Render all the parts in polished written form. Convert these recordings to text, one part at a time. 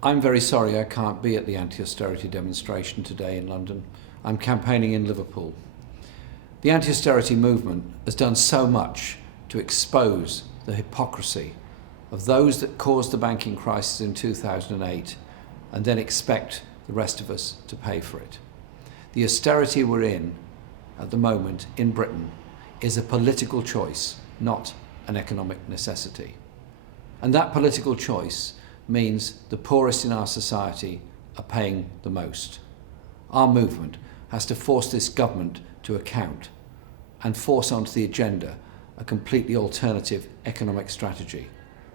I'm very sorry I can't be at the anti-austerity demonstration today in London. I'm campaigning in Liverpool. The anti-austerity movement has done so much to expose the hypocrisy of those that caused the banking crisis in 2008 and then expect the rest of us to pay for it. The austerity we're in at the moment in Britain is a political choice, not an economic necessity. And that political choice means the poorest in our society are paying the most. Our movement has to force this government to account and force onto the agenda a completely alternative economic strategy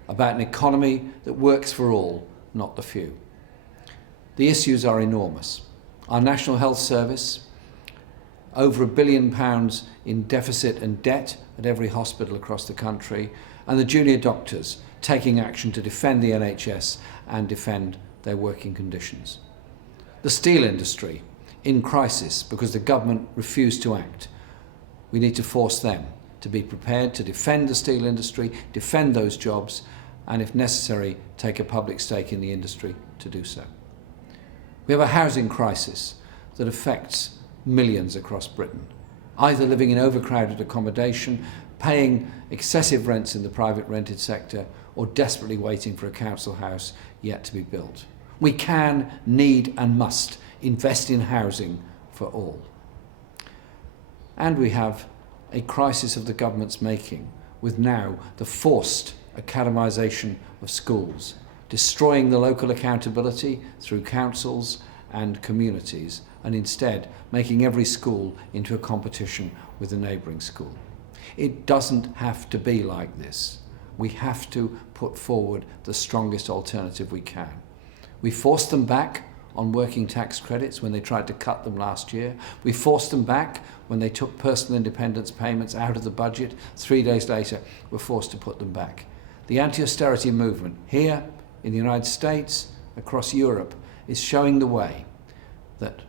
about an economy that works for all, not the few. The issues are enormous. Our National Health Service, over £1 billion in deficit and debt at every hospital across the country, and the junior doctors taking action to defend the NHS and defend their working conditions. The steel industry in crisis because the government refused to act. We need to force them to be prepared to defend the steel industry, defend those jobs, and if necessary, take a public stake in the industry to do so. We have a housing crisis that affects millions across Britain, either living in overcrowded accommodation, paying excessive rents in the private rented sector, or desperately waiting for a council house yet to be built. We can, need and must invest in housing for all. And we have a crisis of the government's making, with now the forced academisation of schools, destroying the local accountability through councils and communities, and instead making every school into a competition with a neighbouring school. It doesn't have to be like this. We have to put forward the strongest alternative we can. We forced them back on working tax credits when they tried to cut them last year. We forced them back when they took personal independence payments out of the budget. 3 days later, we're forced to put them back. The anti-austerity movement here in the United States, across Europe, is showing the way that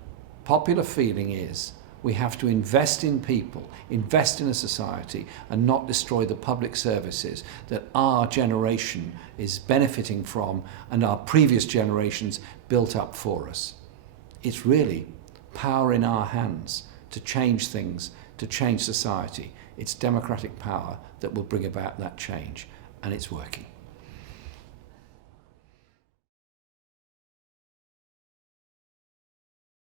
popular feeling is we have to invest in people, invest in a society, and not destroy the public services that our generation is benefiting from and our previous generations built up for us. It's really power in our hands to change things, to change society. It's democratic power that will bring about that change, and it's working.